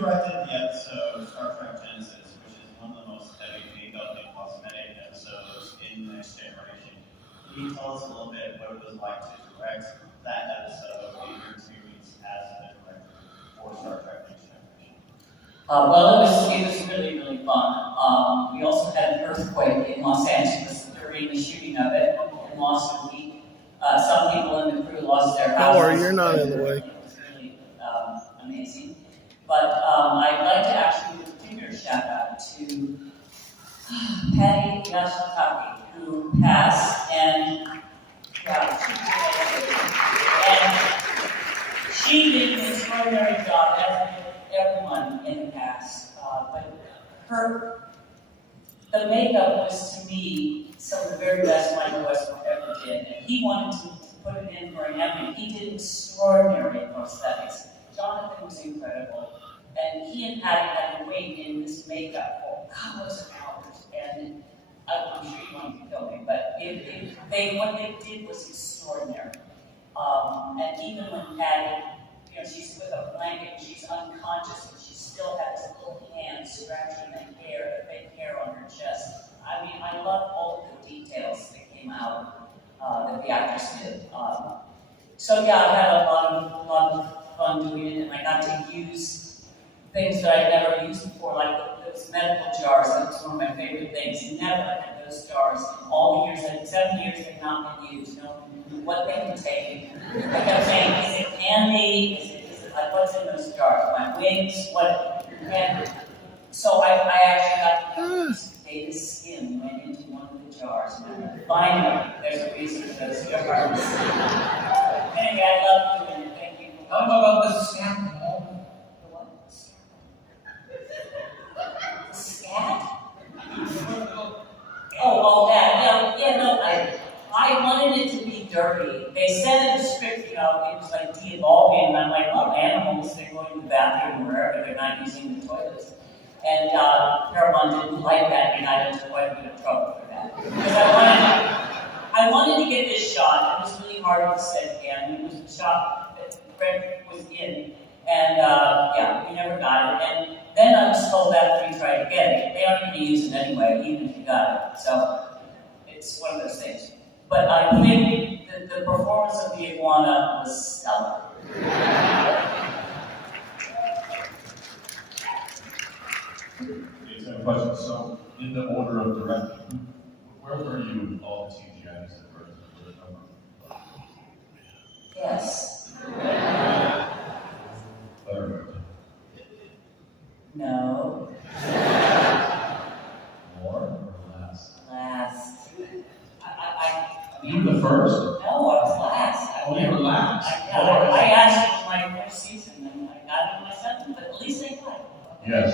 directed the episode Star Trek Genesis, which is one of the most heavy makeup and cosmetic episodes in the Next Generation. Can you tell us a little bit what it was like to direct that episode in your experience as a director for Star Trek Next Generation? Well, it was really, really fun. We also had an earthquake in Los Angeles during the shooting of it and lost a week. Some people in the crew lost their houses. Don't worry, you're not in the way. It was really amazing. But I'd like to actually give a particular shout out to Patty Yashitaki, who passed, and she did an extraordinary job, as did everyone in the cast. But the makeup was, to me, some of the very best Michael Westbrook ever did. And he wanted to put it in for an Emmy. He did extraordinary prosthetics. Jonathan was incredible. And he and Patty had to wait in this makeup for hours and hours. And I'm sure you wanted to kill me, but what they did was extraordinary. And even when Patty, she's with a blanket, she's unconscious, and she still has little hands scratching the hair, the fake hair on her chest. I mean, I love all of the details that came out that the actors did. So yeah, I had a lot of fun doing it, and I got to use things that I'd never used before, like those medical jars. That was one of my favorite things. Never had those jars in all the years, 7 years they've not been used. What they contain. I kept saying, is it candy? Is it like, what's in those jars? My wigs? What? And so I actually got to use Data skin went into one of the jars. And finally, there's a reason for those jars. Anyway, I love you and thank you. How about the scat? The what? The scat? Oh, that. Yeah, no, I wanted it to be dirty. They said in the script, it was like de-evolving, and I'm like, well, animals, they're going to the bathroom wherever, they're not using the toilets. And Paramount didn't like that, and I got into quite a bit of trouble for that. Because I wanted to get this shot. It was really hard to set again. It was a shot that Greg was in, and we never got it. And then I was told after we tried to get it, they aren't going to use it anyway, even if you got it. So it's one of those things. But I think that the performance of the iguana was stellar. A question. So, in the order of direction, where were you with all the CGIs that were number? Yes. Third. No. More or less? Last. You were the first? No, I was last. You were last. I asked for my first season, and I got it in my second, but at least I got it. Yes.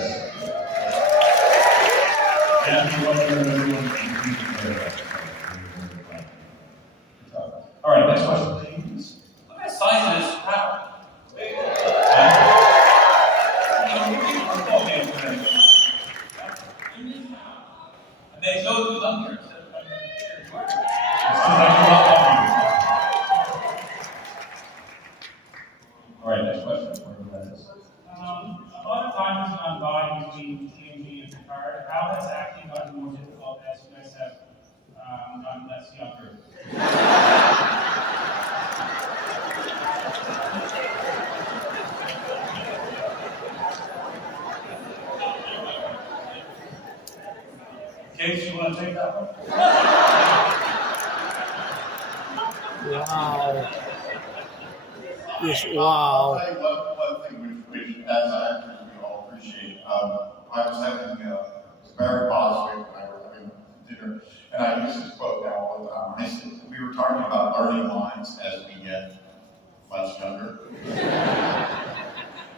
All right, next question, please. Look at the size of this crowd. And they go to London. All right, next question. A lot of time has gone by between TNG and Picard. How has acting gotten more difficult as you guys have gotten less younger? Case, you want to take that one? Wow. Just wow. I'll tell you one thing which as actors we all appreciate. I was having Barry Boswick and I were having dinner, and I use this quote now all the time. I said, we were talking about learning lines as we get much younger.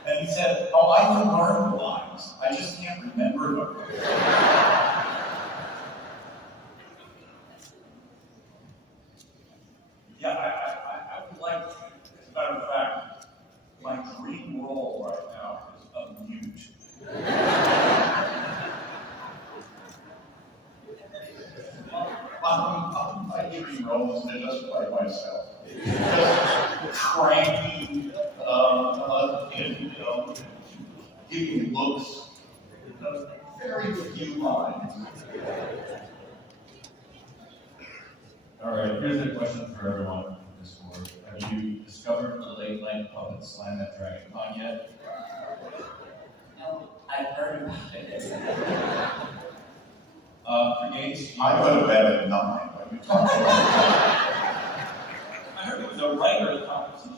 And he said, oh, I can learn the lines. I just can't remember them. Yeah, I would like to, as a matter of fact, my dream role right now is a mute. My dream role is to just play myself. Just cranky, giving looks, very few lines. All right, here's a question for everyone in Discord. Have you discovered the late night puppet slam at DragonCon yet? No, I've heard about it. For games, I go to bed at 9. What are you talking about? I heard it was a writer competition.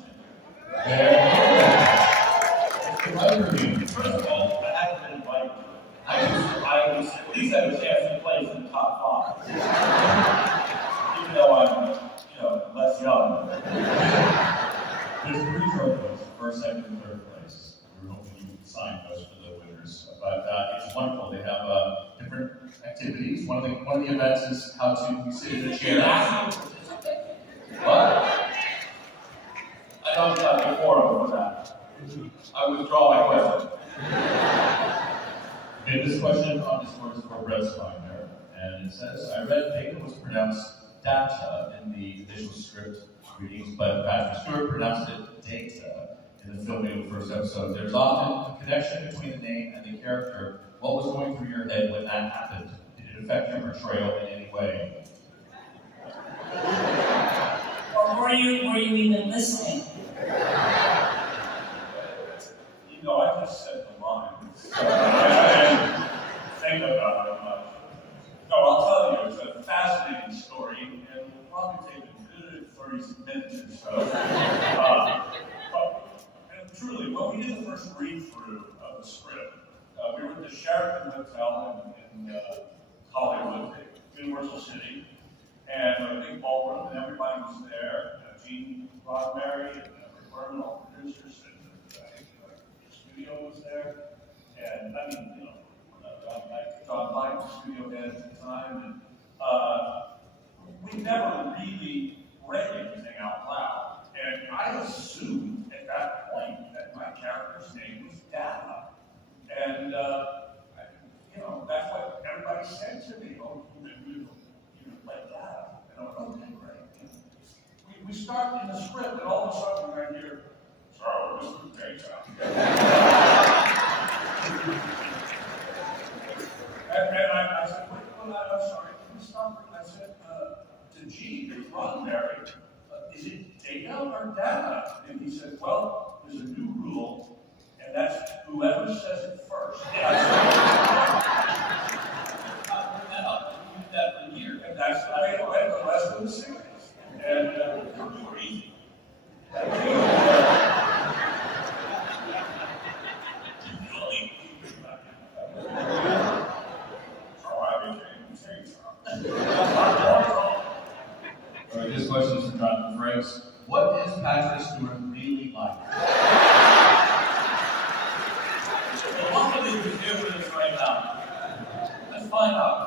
It's the writer meeting. First of all, I haven't been invited to it. I was at least had a chance to place in the top 5. Even though I'm, less young. There's 3 trophies, first, second, and third place. We're hoping you can sign those for the winners. But it's wonderful. They have different activities. One of the events is how to sit in a chair. What? I don't have the forum for that. I withdraw my question. Okay, this question on Discord is for Brett Steiner, and it says, I read data was pronounced data in the visual script readings, but Patrick Stewart pronounced it data in the filming of the first episode. There's often a connection between the name and the character. What was going through your head when that happened? Did it affect your portrayal in any way? Or were you even listening? I just said the line. So I didn't think about it much. No, I'll tell you, it's a fascinating story, and will probably take a good 30 minutes or so. And truly, when we did the first read-through of the script, we were at the Sheraton Hotel in Hollywood, Universal City, and a big ballroom, and everybody was there. Gene Roddenberry and Rick Berman, all producers, and the studio was there. And John Biden, the studio head at the time, and we never really read anything out loud. And I assumed at that point that my character's name was Data. And, that's what everybody said to me. Oh, you like Data. And I went, okay, great. We start in the script, and all of a sudden I hear, so this is Data. And I said, wait, I'm sorry, can we stop? I said, to Gene, it's Roddenberry, is it data or data? And he said, well, there's a new rule, and that's whoever says it first. And I said, I've that for years. And that's the way it went the rest of the series. And it was easy. This question is from Jonathan Frakes. What is Patrick Stewart really like? What will he do with this right now? Let's find out.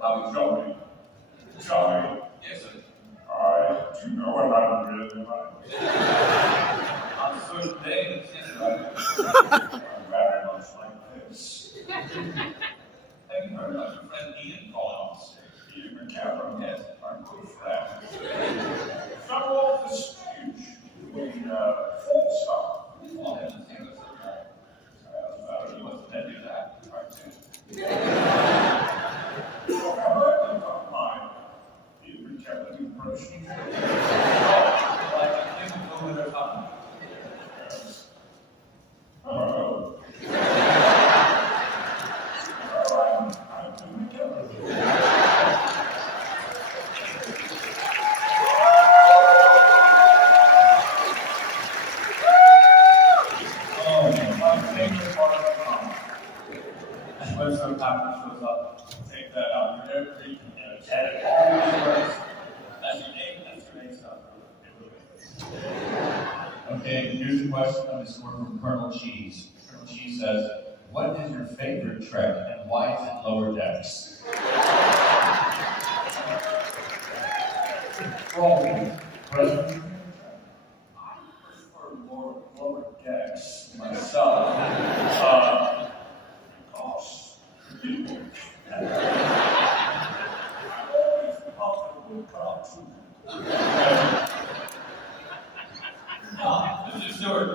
How he's showing. Showing? Yes, sir. Do you know what I'm really like? On a certain day, yes, right. I'm very much like this. Have you heard of your friend Ian calling on the stage? Ian McCarron? Yes, our good friend. From off the stage, we full stop. Oh, that's the thing that's right. He wasn't to do that. Right, too. So, have I been on mine? Ian McCarron, you approached me. Oh, like, I think we know where they're coming. Yes. Oh. Shows up, take that out. You're every edit all these words. That's your name stuff. Okay, here's a question on Discord from Colonel Cheese. Colonel Cheese says, what is your favorite Trek and why is it Lower Decks? President? I prefer lower decks myself. Because I always thought it would come true. Mr. Stewart.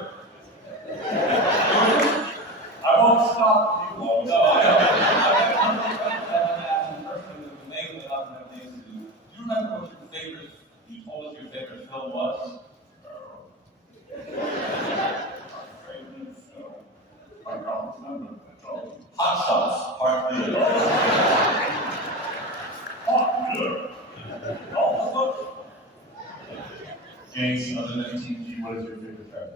I book. James, other than TNG, what is your favorite Trek?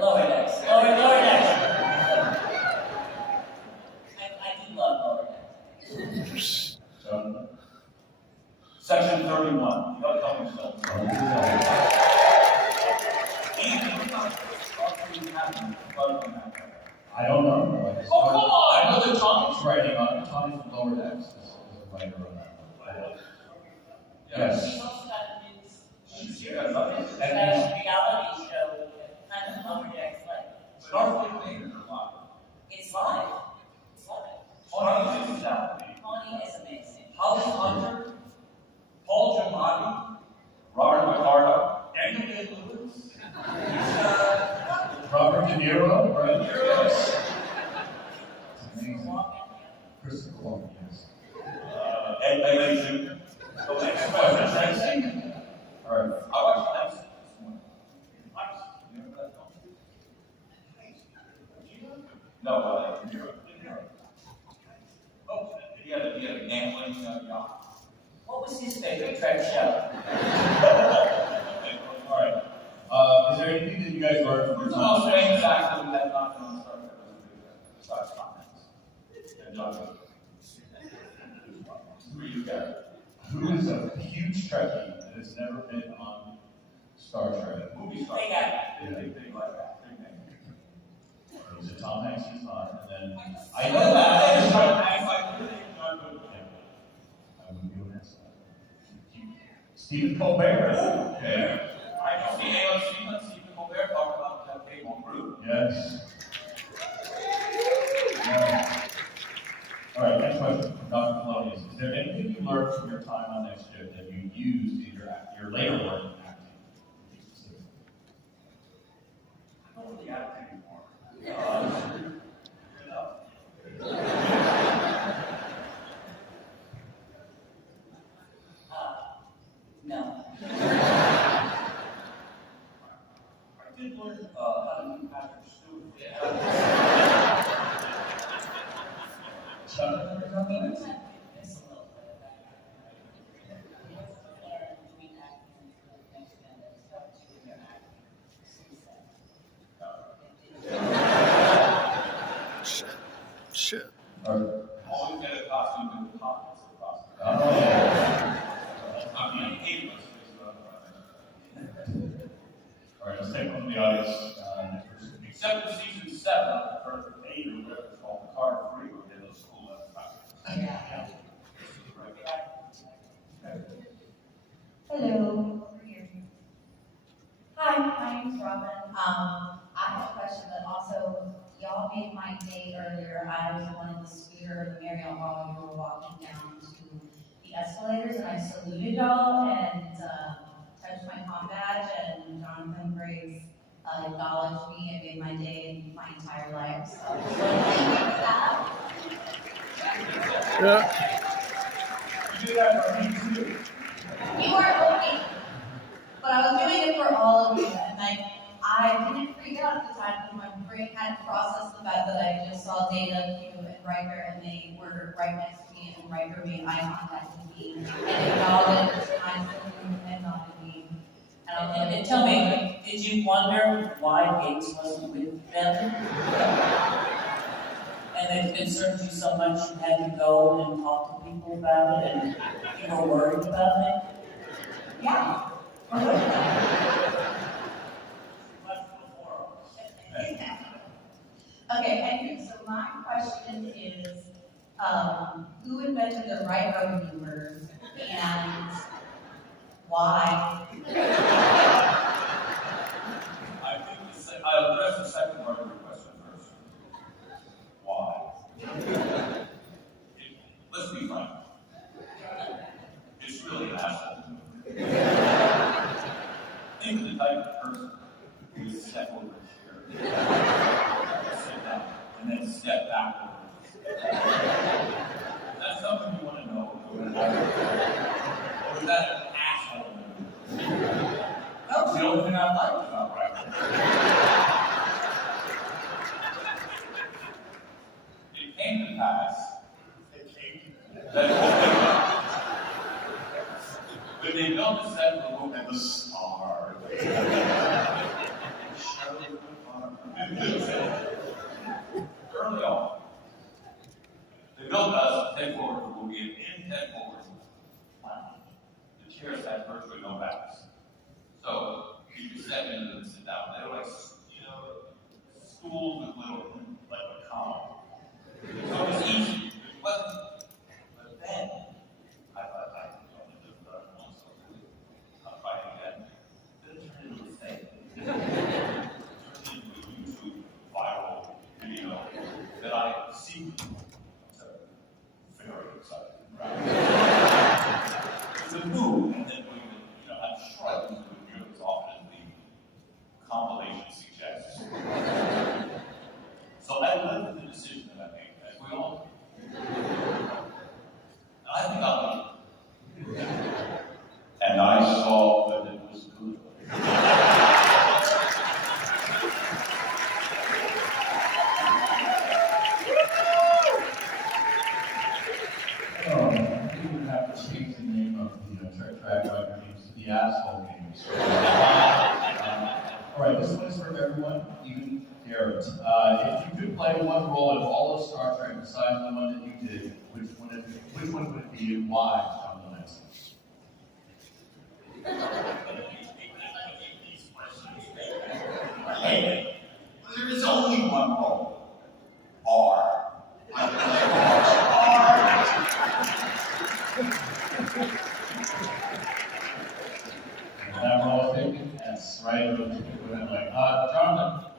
Lower decks. Lower decks. I do love lower decks. John? Section 31. You gotta tell me yourself. I don't know. Oh, come on! I know that Tommy's writing on it. Tommy's from Lower Decks is a writer on that one. Yes. She's also got a news. She got nothing. She's got a reality show, kind of lower decks, like. Starfleet Maiden or not? It's live. It's live. Tony is down. Tony is amazing. Holly Hunter, Paul Giamatti, Robert Picardo, Daniel Day-Lewis, Robert De Niro, right? yes. It's amazing. Christopher Walken, yes. Ed Begley. So next question. All right. I watched Next this morning. You remember that film? No, oh, he had a gambling yacht. What was his favorite Trek show? All right. Is there anything that you guys learned from Who's your the most time? famous actor we have not been on Star Trek besides Tom Hanks? And John Goodman. Who are you guys? Who is a huge Trekkie that has never been on Star Trek? Movie stars. Big actor. Big like that. Big name. Was it Tom Hanks? He's not. And then I know that. It's John Hanks. I really think John Goodman. I wouldn't be able to answer that. Stephen Colbert. Okay. I know. Stephen Colbert talked about that cable group. Yes. Yeah. All right, next question from Dr. Polonius. Is there anything you learned from your time on Next Ship that you used in your later work in acting? I don't really act anymore. No. I did learn how to do Patrick Stewart. Chuck, ever done that? Miss a little bit of that. You have to learn doing acting and things and stuff to your acting. Shit. Always get a costume in the pockets of the costume. I mean, painless. All right, let's take one from the audience. Next person. Except for season 7, the first 8 or whatever it's called, Picard 3, where they go to school at the time. Yeah. Hello, over here. Hi, my name's Robin. I have a question, but also, y'all made my day earlier. I was on the scooter with Mariel while we were walking down to the escalators, and I saluted y'all and touched my com badge, and Jonathan Briggs acknowledged me and made my day and my entire life. So, thank you for that. Yeah. You do that for me too. You weren't looking, but I was doing it for all of you, and I didn't freak out at the time because my brain hadn't processed the fact that I just saw Data, Q, and Riker, and they were right next to me, and Riker made eye contact with me, and acknowledged my salute and nodded me. And tell me, did you wonder why Gates wasn't with them? And it concerned you so much you had to go and talk to people about it, and you were worried about it? Yeah. Okay, anyway, so my question is, who invented the Riker maneuvers and why? I'll address the second part of your question first. Why? Let's be frank. It's really an asset. Think of the type of person who would step over a chair, sit down, and then step backwards. That's something you want to know. Or is that an asshole? That was the only thing I liked about Riker. It came to pass. When they built the set for the movie, And the star. early on, they built us 10 forward for the movie, and in 10 forward, the chairs had virtually no backs. So you could step in and sit down. They were like, stools with little, like a column. So it was easy. It wasn't. But then, I thought I could only live for once, so I'll try it again. Then it turned into a thing. It turned into a YouTube viral video that I see. So, very excited. Right? It's a move, and then we would, I'm sure I wouldn't do it as often as the compilation suggests. So I lived with the decision that I made, as we all do. And I think I'll do it. And I saw that it was good. We would have to change the name of the track record games to the asphalt games. All right, this one is for everyone, even Garrett. If you could play one role in all of Star Trek besides the one that you did, which one would it be and why? On the next Hey, there is only one role. R. I play Is that role taken? Yes, right? I'm like, Jonathan,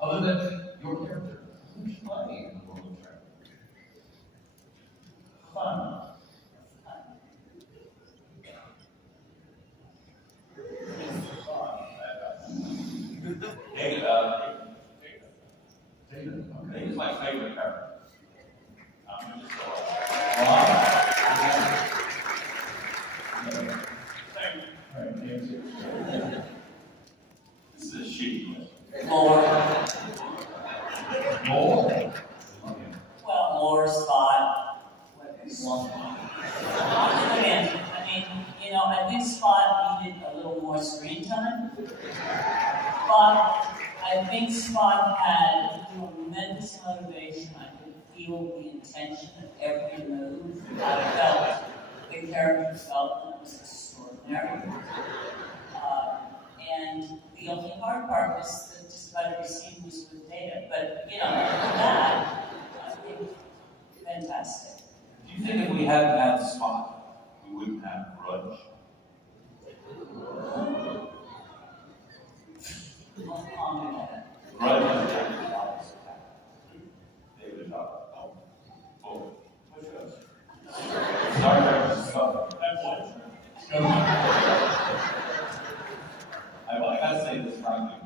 other than your character, who's playing in the world of Trek? Fun. David, David, okay. David's my favorite character. I'm just so Wow. Thank you. All right, James. This is a shitty list. More. More? Okay. Well, more Spot. Again, I mean, I think Spot needed a little more screen time. But I think Spot had tremendous motivation. I could feel the intention of every move. I felt the character development was extraordinary. And the only hard part was that just about every scene was with Data. But, that, I think, fantastic. Do you think if we hadn't had Spot, we wouldn't have Grudge? I'll ponder that. Grudge is David Dodd. Oh, push us. Star Trek is tough. I gotta say this frankly,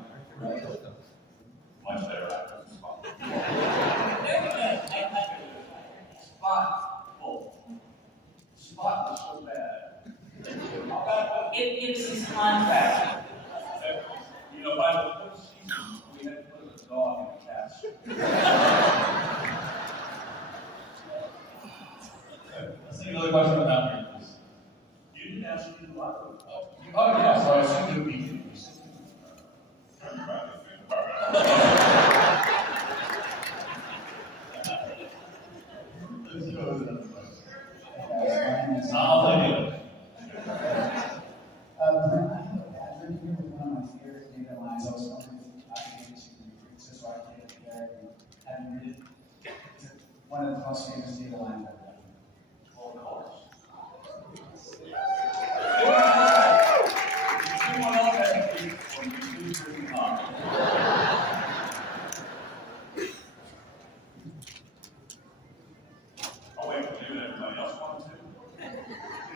much better actor than Spot. Very good. Spot, Spot was so bad. It was his contract. By the first season, we had to put a dog in a cast. Let's take another question about here, please. You didn't ask me to love him. Oh, yeah, so I assumed it would be you. Turn around and think Let's go with another question. I'll play it. I have a bad review with one of my favorite data lines. I was wondering if I could get you to so I can get it there and have you read it. It's one of the most famous data lines I've done. Of course. Anyone else have any from DragonCon? Oh, wait, did everybody else want to?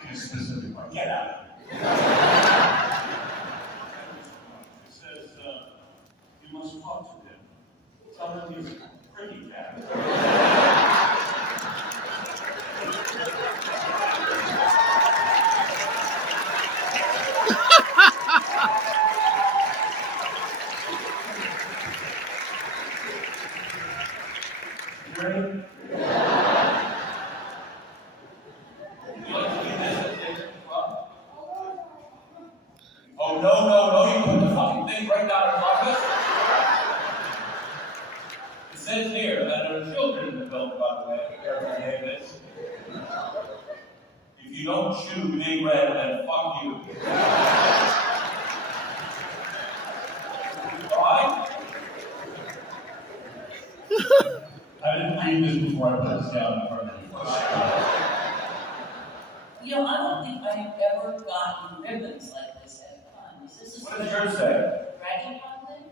Any specific one? Get out. It says, you must talk to him. Tell him he's a pretty cat. don't chew big red, then fuck you. Alright? I didn't read this before I put this down in front of you. You know, I don't think I've ever gotten ribbons like this at a con. Is this a What does yours say? DragonCon thing?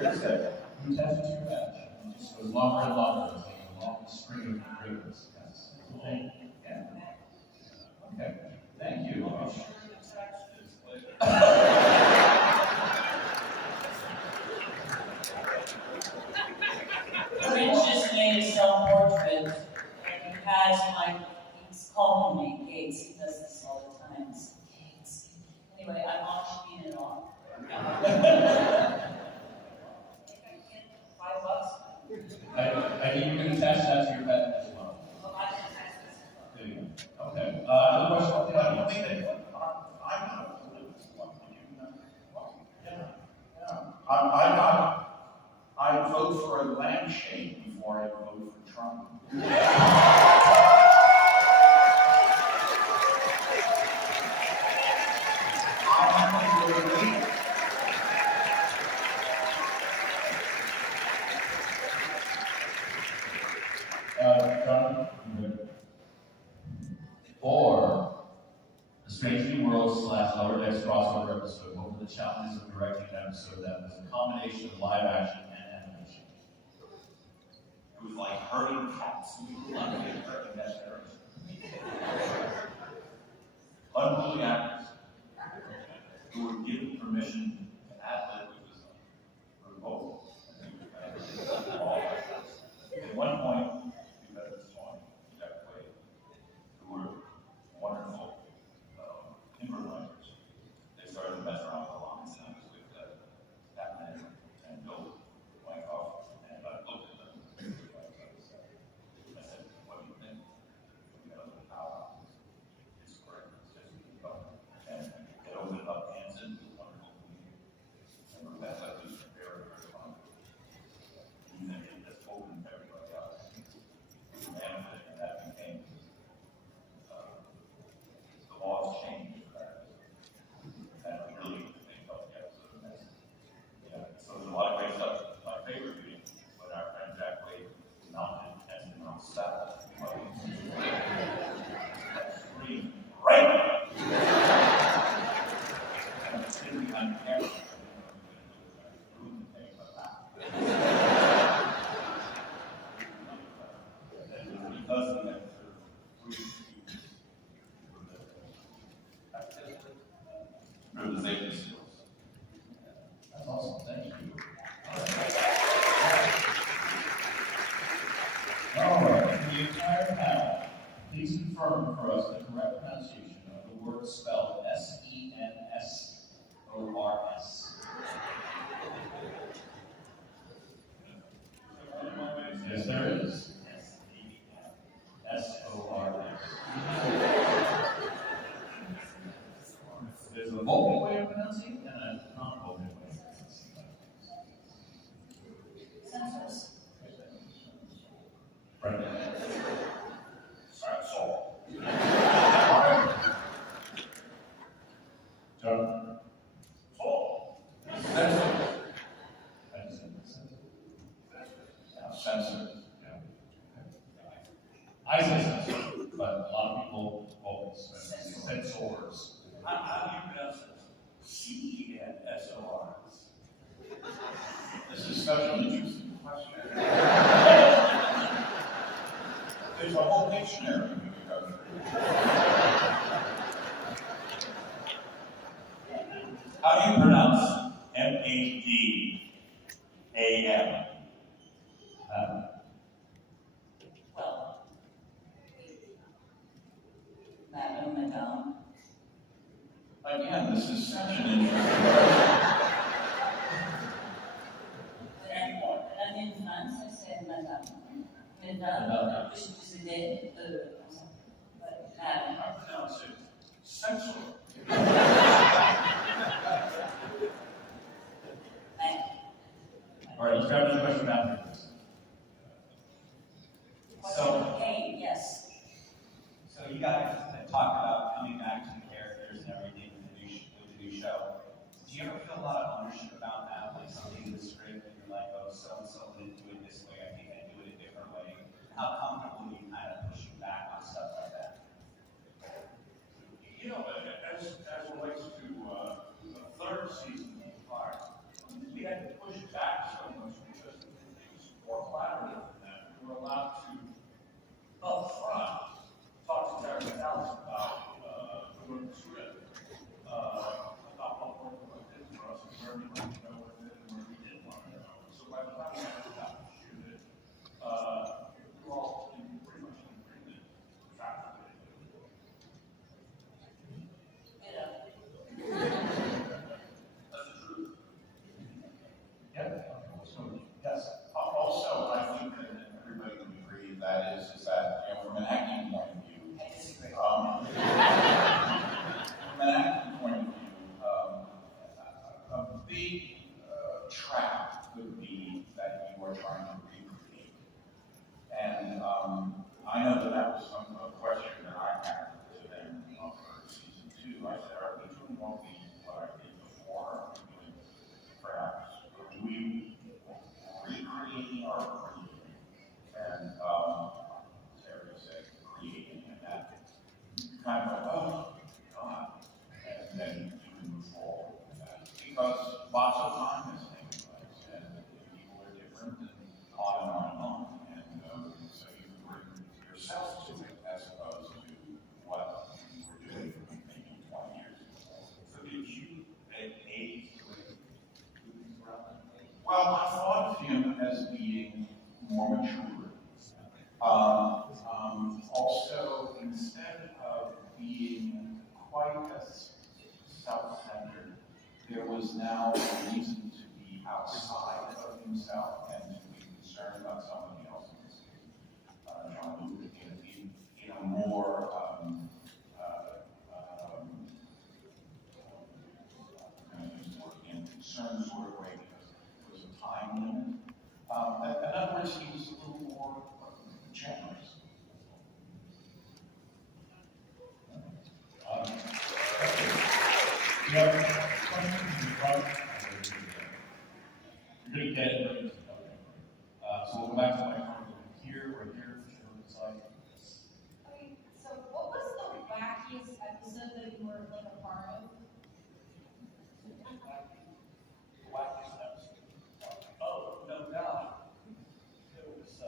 That's it. You attach it to your badge. It just goes longer and longer. It's like a long string of ribbons. That's the thing. Yeah. Okay. Thank you. Rich just made a self-portrait. He has he's calling me Gates. He does this all the time. It's Gates. Anyway, I'm on speed it off. I think you can attach that to your badge as well. There you go. Okay. Another question from the audience. I'd vote for a lampshade before I vote for Trump. John, or the Strange New World / Lower Decks crossover episode. What were the challenges of directing an episode that was a combination of live action and animation? It was like herding cats. We loved it, herding cats. Unruly actors who were given permission to ad-lib, which was remote. At one point, because of this one, Jeff Wade, who were wonderful improvisers, they started to mess around with the lines with Batman and Bill Wyckoff, and I looked at them. I said, what do you think? We got a little power. It's great. It's just and it opened up Hanson to wonderful community. And Rebecca was very, very fun. And it just opened everybody up. And that became the laws changed. And I really think about the episode of this. Yeah, so there's a lot of great stuff. My favorite reading when our friend Jack Wade mounted and on saddle. Scream, right? And it's sitting on camera. Because of that, through the safety skills. That's awesome. Thank you. All right. The entire panel, please confirm for us the correct pronunciation of the word spelled S-E-N-S-O-R-S. Yes, there is. S-O-R-S. There's a vocal way of pronouncing it and a non-vocal way of pronouncing it. Sensors. Brendan. That's all. John. All. Sensor. I just said sensor. Sensor. Yeah. I say sensor, but a lot of people focus on sensors. How do you pronounce it? C-E-N-S-O-R-S. This is such an interesting question. There's a whole dictionary we could go through. How do you pronounce M-A-D-A-M? Well, Madame. Again, this is such an interesting question. And in France, I say Madame. Madame, je suis aidée de. But Madame. I pronounce it sexual. All right, let's grab another question after this. So, hey, yes. So you guys talk about coming back to the characters and everything with the new show. Do you ever feel a lot of ownership about that? Like something in the script and you're like, oh, so-and-so didn't do it this way, I think I do it a different way. How comfortable are you kind of pushing back on stuff like that? You know, as relates to the third season of Picard, we had to push back so much because it was more collaborative than that. We were allowed to, up front, talk to Terry Dallas about the script, about what worked like this for us, and where we wanted to go with it, and where we didn't want to go. So by the time we had to stop and shoot it, we were all pretty much in agreement factually. That's the truth. Yeah. Yes. Also, I think that everybody can agree that is that, you know, from an acting point of view, from an acting point of view, a big trap could be that you are trying to recreate. And I know that was a question that I had to them for season 2. I said, are we doing what I did before? Perhaps. Are we recreating or creating? And Terry said creating, and that kind of, oh, God. And then you can move forward with that. Because lots of time has taken place, and people are different, and on and on and on. And so you bring yourself to it as opposed to what you were doing maybe 20 years ago. So did you age Well, I thought of him as being more mature. Also, instead of being quite as self-centered, there was now a reason to be outside of himself and to be concerned about somebody else's. John Luke in a more concerned sort of way because there was a time limit. In other words, he was a little more generous. You have questions in front? You're going to get it. Okay. So we'll go back to my phone here or here. It's like, Okay, so what was the wackiest episode that you were like a part of? Oh, no doubt. It was,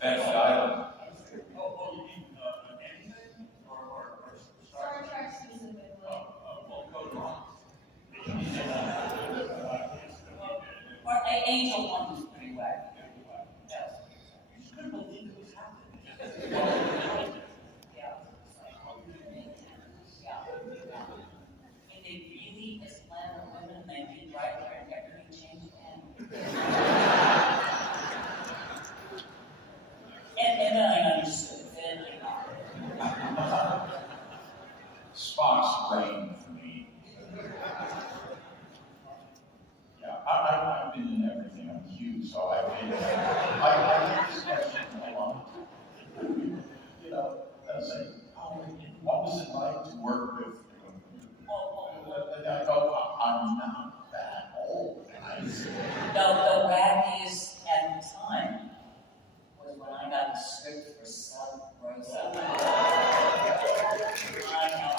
Thanks, Island. oh, you mean, anything? Or Star Trek specifically. Well, go on. Or Angel One was pretty wacky. Yes. You couldn't believe it was happening. Yeah. Yeah. And they really, as men or women, they did right there and everything changed and then I understood. Then I got it. Spock's brain for me. Yeah, I've been in everything on Q, so I get this question a lot. You know, I say, oh, what was it like to work with? And I go, I'm not that old. The wackiest at the time was when I got the script for Sun Rosa. I know.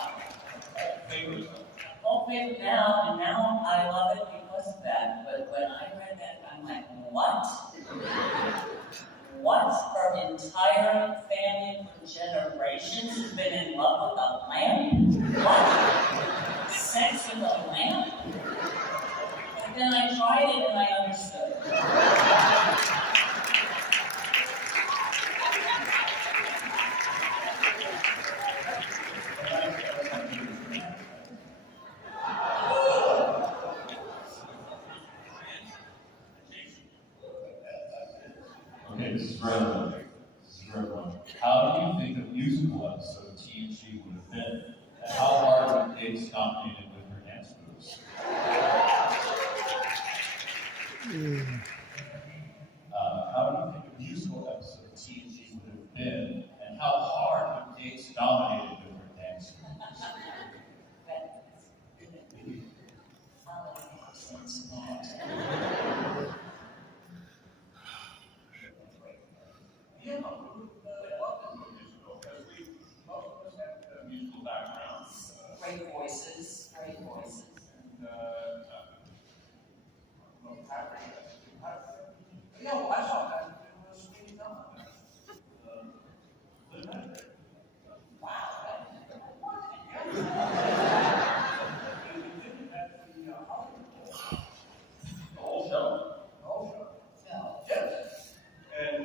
All favorite now, and now I love it because of that. But when I read that, I'm like, what? What? Her entire family for generations has been in love with a lamp? What? Sex with a lamp? And then I tried it and I understood. okay, this is relevant. How do you think a musical episode of TNG would have been? And how hard would Dave's dominated with her dance moves? How do you think a musical episode of TNG would have been? And how hard would Dave's dominated love this musical because most of us have musical backgrounds. Great voices, great voices. And, well, Patrick, yeah, well, I saw that. It was Sweeney Todd. Wow. The whole show. The whole show. No. Yes. And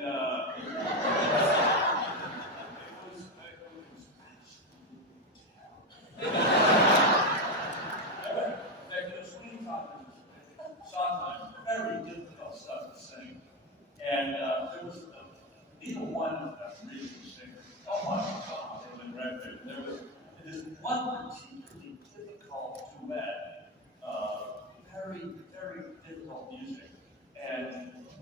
it was Sweeney Todd is sometimes very difficult stuff to sing. And there was neither one really sing. Oh my God, they were record. There was this one particularly difficult duet, very, very difficult music. And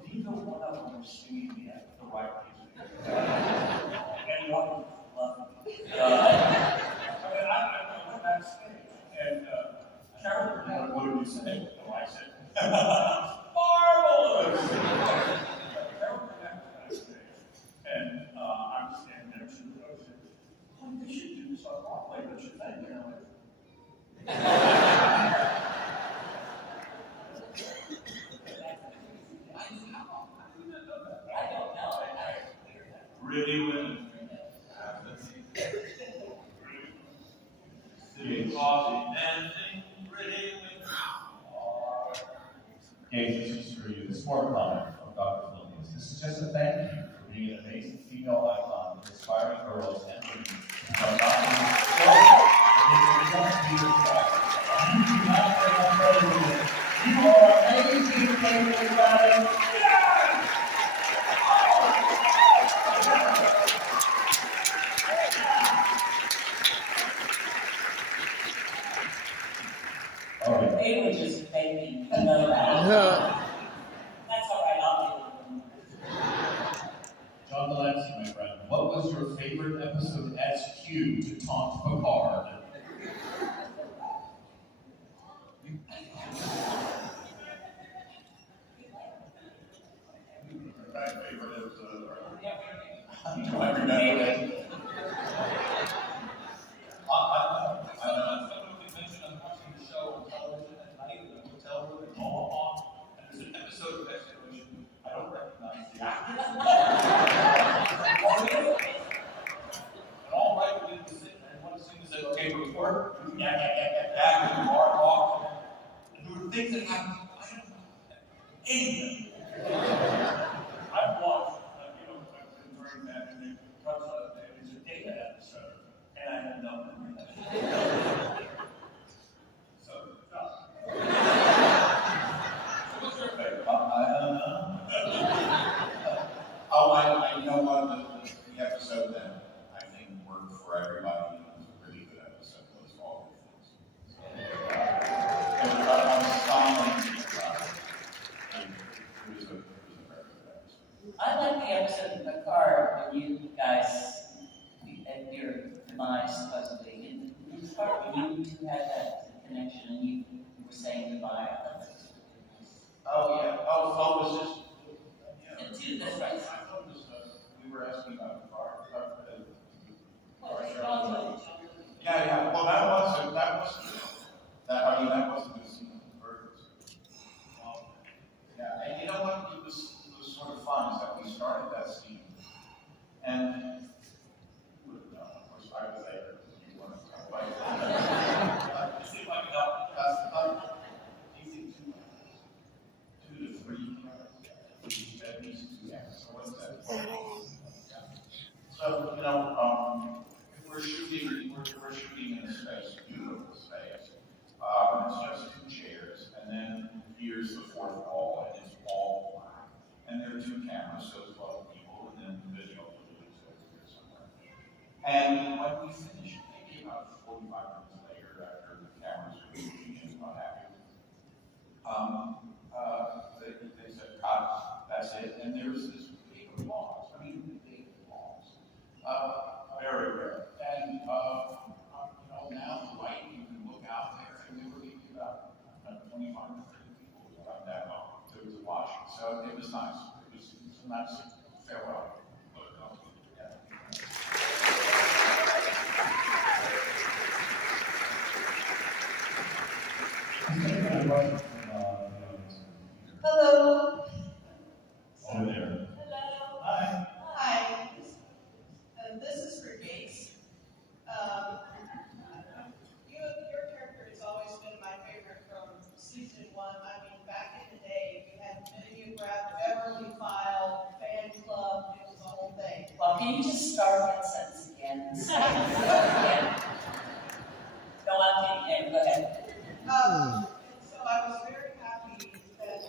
neither one of them were singing the right music. And one was lovely. I mean, I went backstage, and Carol what did you say? Oh, I said, marvelous! Carol came backstage, and I was standing there, she said, oh, they should do this on Broadway, don't you think? And I'm like, I don't know. really win. Sitting coffee, dancing, really win. Okay, this is for you. This more comment from Dr. Phillips. This is just a thank you for being an amazing female icon, inspiring girls and women. From Dr. You are amazing, everybody. All right. They were just faking, you know that. Yeah. That's all right, I'll deal with them. John Delancey, my friend, what was your favorite episode as Q to taunt Picard? My favorite is, Do I remember it? I know someone could mention I'm watching the show on television at night in the hotel room in Omaha, and there's an episode of Exploration. I don't recognize the actors. And all right, we did the sing, and one singer said, okay, before, yeah, and bar talk. And there were things that happened, I don't know anything. I've watched, I've been during that, and it's a data episode, and I had nothing. So, what's your favorite? I don't know. Oh, I know one, the episode that I think worked for everybody, and was a really good episode, was All Good Things. It was about silence. It was a very good episode. I like the episode of Picard when you guys, at your demise, supposedly, in Picard, when you two had that connection and you were saying goodbye. Oh, yeah. Oh, it was just. Yeah. And two, that's right. I thought it was, we were asking about the car. Yeah. Well, that wasn't the scene of the birds. Yeah, and you know what? It was sort of fun is that we started that scene, and you would have known, of course, I was there. You weren't. It seemed like about easy 2 to 3. At least 2 hours. So what's that? So we're shooting in a space, beautiful space. It's just 2 chairs, and then here's the 4th wall, and it's all black. And there are 2 cameras, so 12 people, and then the video is over here somewhere. And when we finished, maybe about 45 minutes later, after the cameras were moving and what have you, they said, "Cut, that's it." And there was this big applause. I mean, big applause. Very rare. And now the light, you can look out there, and there were maybe about 25 or 30 people who got that long to watch. So it was nice. It was a nice farewell. Can you just start that sentence again and say it again? No, I'm kidding. Go ahead. So I was very happy that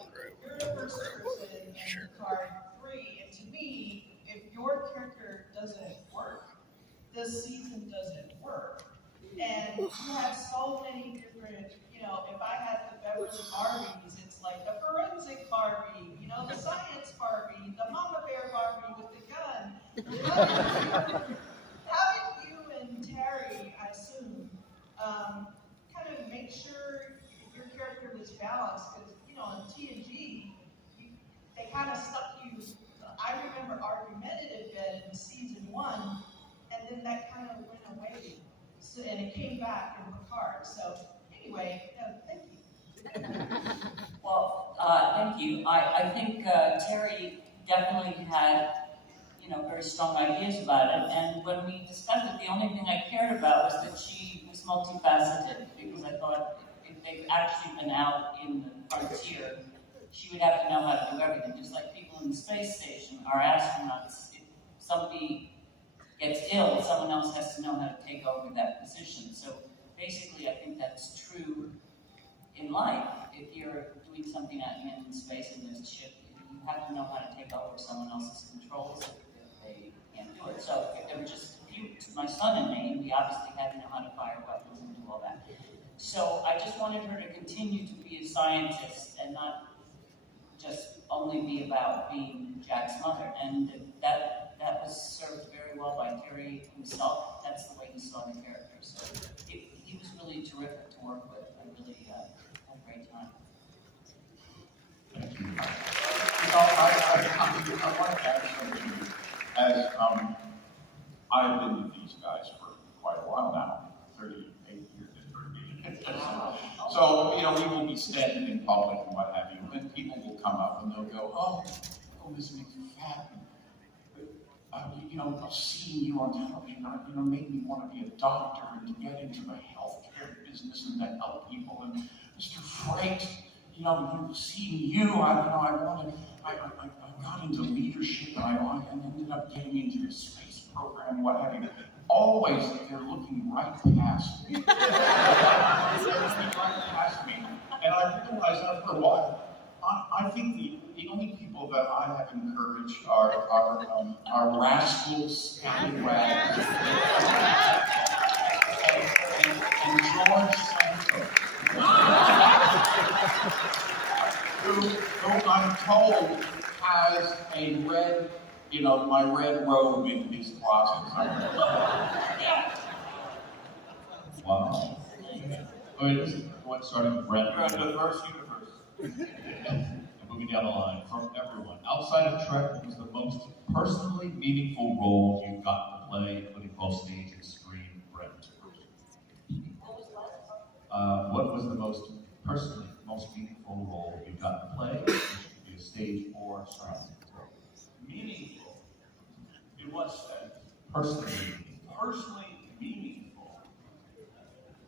you're the first person in Picard 3, and to me, if your character doesn't work, this season doesn't work. And you have so many different, if I had the Beverly Barbies, it's like the forensic Barbie, the science Barbie, the mama bear Barbie with the gun. How did you and Terry, I assume, kind of make sure your character was balanced? Because, in TNG, they kind of stuck you, I remember argumentative bed in season 1, and then that kind of went away. So, and it came back in Picard. So anyway, thank you. Well, thank you. I think Terry definitely had, very strong ideas about it. And when we discussed it, the only thing I cared about was that she was multifaceted, because I thought if they've actually been out in the frontier, she would have to know how to do everything. Just like people in the space station are astronauts. If somebody gets ill, someone else has to know how to take over that position. So basically, I think that's true in life. If you're doing something out in space and there's a ship, you have to know how to take over someone else's controls if they can't do it. So if there were just my son and me, we obviously had to know how to fire weapons and do all that. So I just wanted her to continue to be a scientist and not just only be about being Jack's mother. And that was served very well by Terry himself. That's the way he saw the character. So he was really terrific to work with. I really had a great time. Thank you. I want to add something. As I've been with these guys for quite a while now, 38 years. So, we will be standing in public and what have you, and people will come up and they'll go, oh, Ms. McFadden, seeing you on television, made me want to be a doctor and to get into the healthcare business and to help people. And Mr. Freight, seeing you, I got into leadership and I ended up getting into the space program, what have you. Always, they're looking right past me. And I realized after a while, I think the only people that I have encouraged are rascals, scallywags, and George Santos, who I'm told has a red, my red robe in his closet somewhere. Wow. Starting with Brent. The first universe. And moving down the line, from everyone. Outside of Trek, what was the most personally meaningful role you've gotten to play, including both stage and screen, Brent? What was the most meaningful role you've gotten to play, which could be a stage or screen? Meaningful? In what sense? Personally meaningful. Personally meaningful?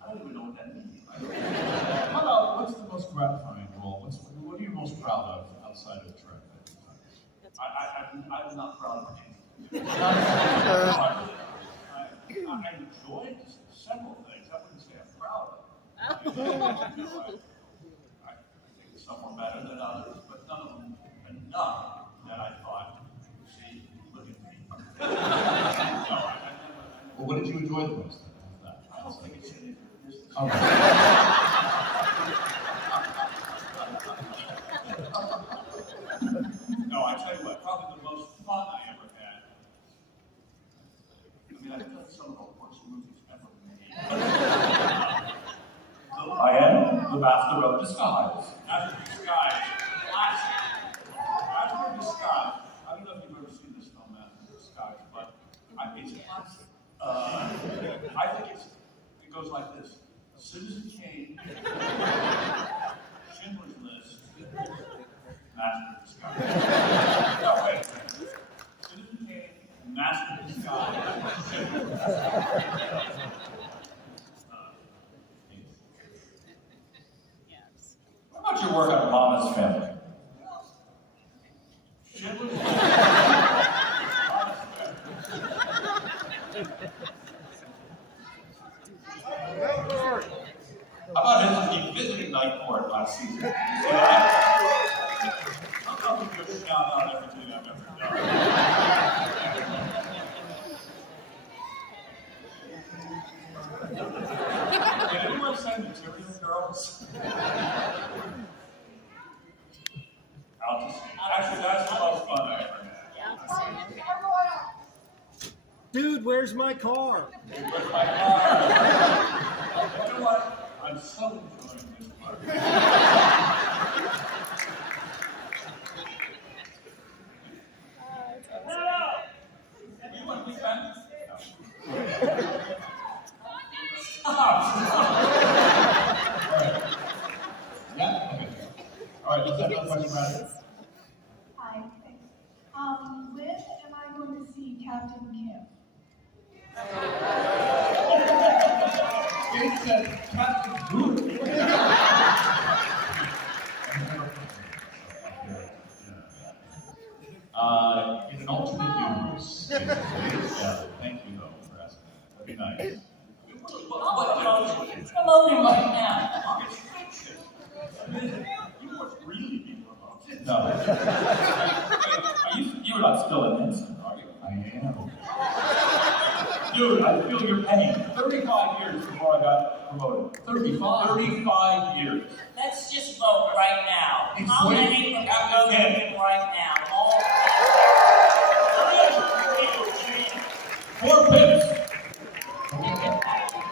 I don't even know what that means. How about, what's the most gratifying role? What are you most proud of outside of Trek? I'm not proud of anything. I enjoyed several things. I wouldn't say I'm proud of them. I think some were better than others, but none of them enough that I thought, see, look at me. Well, what did you enjoy the most? I don't think it's anything. No, I tell you what, probably the most fun I ever had. I've done some of the worst movies ever made. I am the master of disguise. Master of disguise. Classic. Master of disguise. I don't know if you've ever seen this film, Master of Disguise, but it's classic. I think it goes like this. Citizen Kane, Schindler's List, Master of Disguise. No, wait. Citizen Kane, Master of Disguise, Schindler's List. What about your work on Mama's Family? Schindler's List. Mama's Family. How about his visiting night court last season? See that? I'm not going to shout out everything I've ever done. Did anyone send material, girls? Out to sea. Actually, that's the most fun I ever had. Dude, where's my car? Dude, where's my car? You know what? I'm so enjoying this part. You want to be friends? No. Stop! Yeah? Okay. All right, let's have another question, Brad. Hi, thanks. When am I going to see Captain Kim? It's Captain Good. In an alternate universe. Thank you, though, for asking. That'd be nice. Promote him right now. You must really be promoted. No. You're not still an ensign, are you? I am. Dude, I feel your pain. 35 years before I got promoted. 35 years. Let's just vote right now. How many are voting him right now? All 4 pips.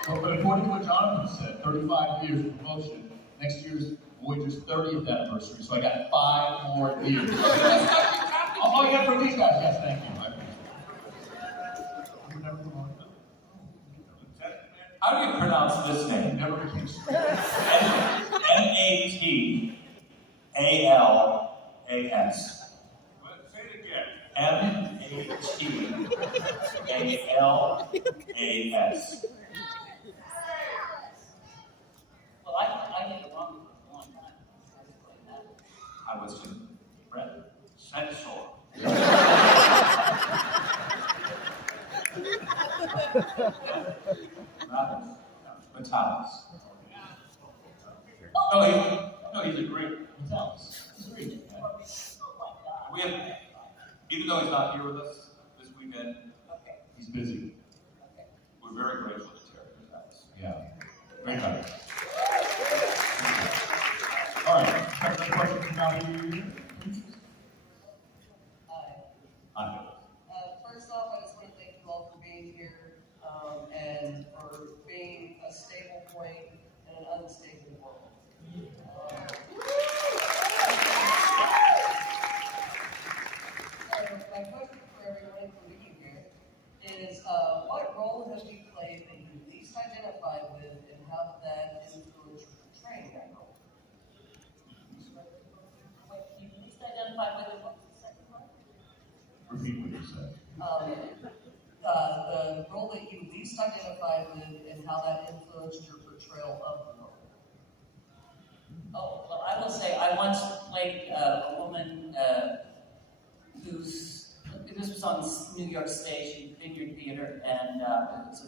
But according to what Jonathan said, 35 years of promotion. Next year's Voyager's 30th anniversary, so I got 5 more years. Oh, yeah, from these guys. Yes, thank you. I appreciate it. How do you pronounce this name? Never became straight. M-A-T-A-L-A-S. Say it again. M-A-T-A-L-A-S. Well, I did it wrong for a long time. I was Brett. Censor. Metalis. No, he's a great Metalis. He's a great man. We have, even though he's not here with us this weekend, He's busy. we're very grateful to Terry Metalis. Yeah. Very nice. All right. Have another question from down here. Hi. First off, I just want to thank you all for being here and for being a stable point in an unstable world. So my question for everyone, including you here, is what role have you played that you least identified with, and how did that influence your portraying that role? What you least identified with, what was the second one? Repeat what you said. The role that you least identified with and how that influenced your portrayal of the role. Oh, well, I will say I once played a woman this was on New York stage in Vineyard Theater, and it was a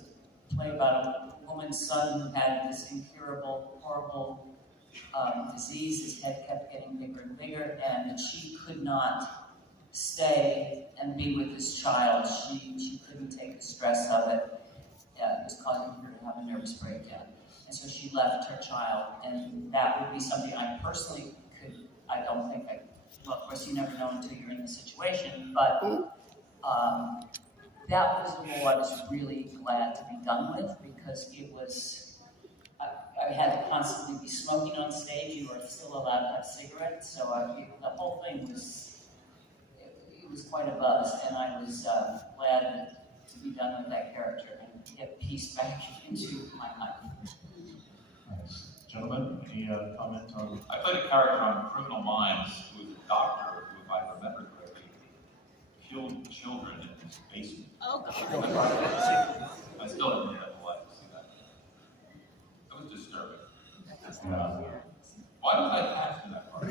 play about a woman's son who had this incurable, horrible disease. His head kept getting bigger and bigger, and she could not stay and be with this child. She couldn't take the stress of it. It was causing her to have a nervous breakdown. And so she left her child, and that would be something I personally well, of course you never know until you're in the situation, but that was the role I was really glad to be done with, because it was, I had to constantly be smoking on stage. You were still allowed to have cigarettes, so the whole thing was, it was quite a buzz, and I was glad to be done with that character and get peace back into my life. Nice. Gentlemen, any comment on? I played a character on Criminal Minds who was a doctor who, if I remember correctly, killed children in his basement. Oh, God. I still haven't had the life to see that. That was disturbing. Yeah. Why was I cast in that part?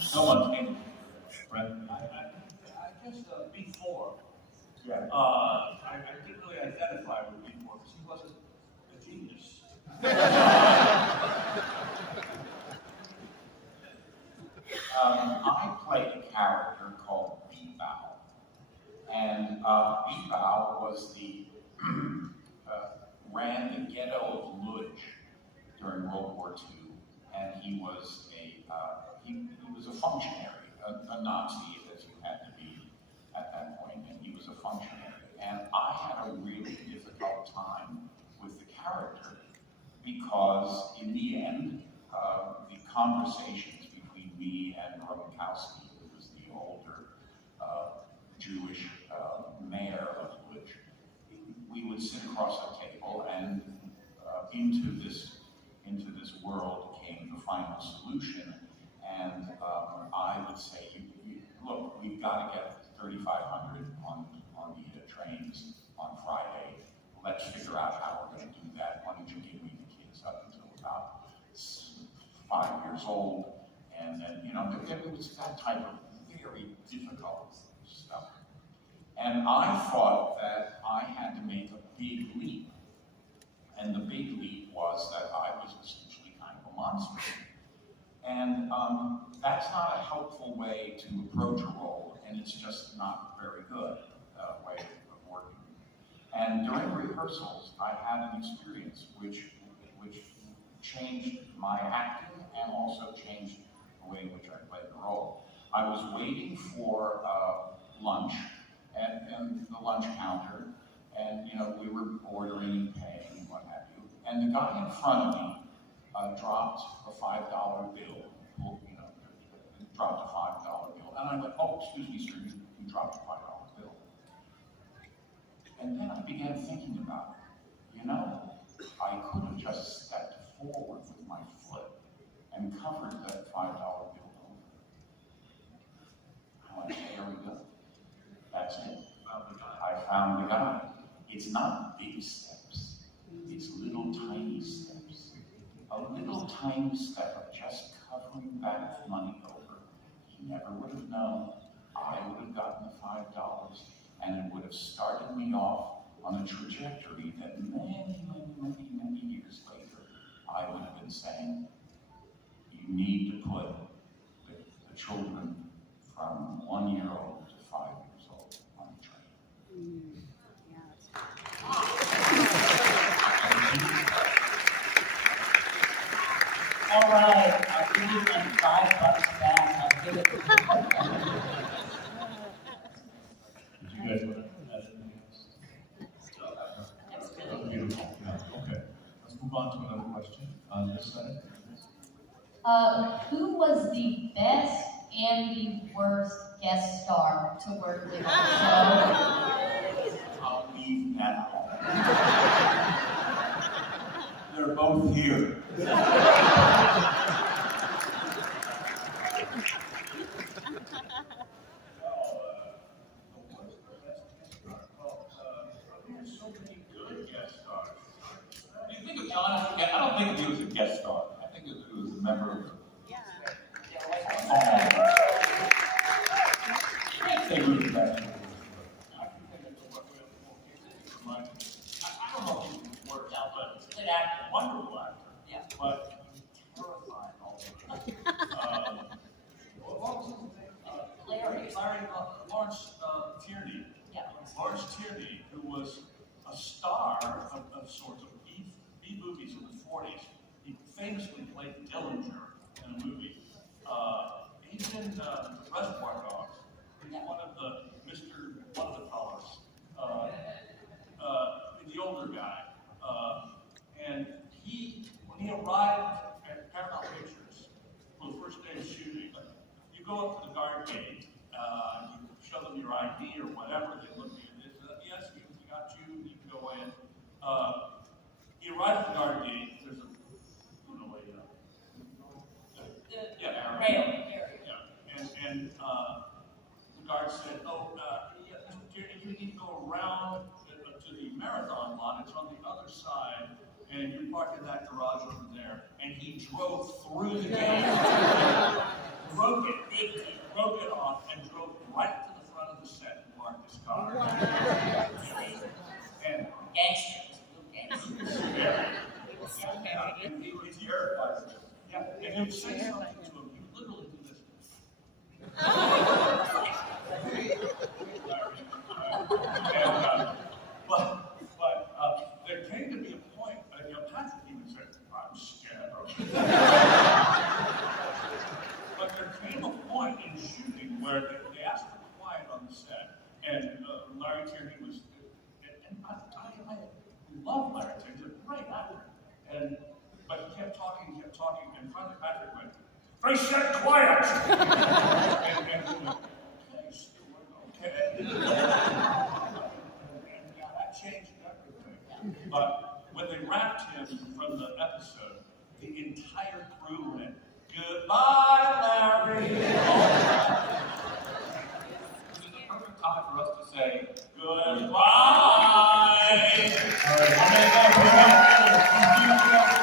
Someone I didn't really identify with him before because he wasn't a genius. I played a character called B-Bow. And B-Bow was the, ran the ghetto of Lodz during World War II. And he was a functionary, a Nazi as you had to be at that point, and he was a functionary. And I had a really difficult time with the character because in the end, the conversations between me and Gronkowski, who was the older Jewish mayor of Lodz, we would sit across a table, and into this world came the final solution. And I would say, look, we've got to get 3,500 on the trains on Friday. Let's figure out how we're going to do that. Why don't you give me the kids up until about 5 years old? And then, it was that type of very difficult stuff. And I thought that I had to make a big leap. And the big leap was that I was essentially kind of a monster. And that's not a helpful way to approach a role, and it's just not very good way of working. And during rehearsals, I had an experience which changed my acting and also changed the way in which I played the role. I was waiting for lunch at the lunch counter, and we were ordering and paying and what have you. And the guy in front of me dropped a $5 bill. Dropped a $5 bill, and I went, "Oh, excuse me, sir, you dropped a $5 bill." And then I began thinking about it. I could have just stepped forward with my foot and covered that $5 bill over. I went, "There we go. That's it. I found the guy." It's not big steps. It's little tiny steps. A little tiny step of just covering that money over. He never would have known. I would have gotten the $5, and it would have started me off on a trajectory that many, many, many, many years later, I would have been saying, you need to put the children from 1 year old to 5 years old on the train. All right, I'll give you $5 back. I'll give it to you. Did you guys want to add anything else? Beautiful. Okay. Let's move on to another question on this side. Who was the best and the worst guest star to work with on the show? I'll leave that alone. They're both here. I don't think he was a guest star. I think he was a member of the... I think he was a guest star. I don't know if he can work out, but he's an actor, wonderful actor. Yeah. But terrifying also. What was his name? Lawrence Tierney. Yeah. Lawrence Tierney, who was a star of sorts of B movies in the 40s. He famously played Dillinger in a movie. He's in Reservoir Dogs. He's one of the fellas. The older guy. And when he arrived at Paramount Pictures for the first day of shooting, you go up to the guard gate, you show them your ID or whatever, they look at you and they say, yes, we got you, you can go in. He arrived at the guard gate, there's a, and the guard said, Mr. Tierney, you need to go around to the marathon lot, it's on the other side, and you're parked in that garage over there. And he drove through the gate, broke it off, and drove right to the front of the set and parked his car. came a point in shooting where they asked for quiet on the set, and Larry Tierney was, and I love Larry Tierney, he's a great actor, but he kept talking, and finally Patrick went, "They said quiet!" and we went, okay, Stuart, okay. And that changed everything. But when they wrapped him from the episode, the entire crew went, "Goodbye, Larry." It was the perfect time for us to say, "Goodbye." All right, I'm going to go.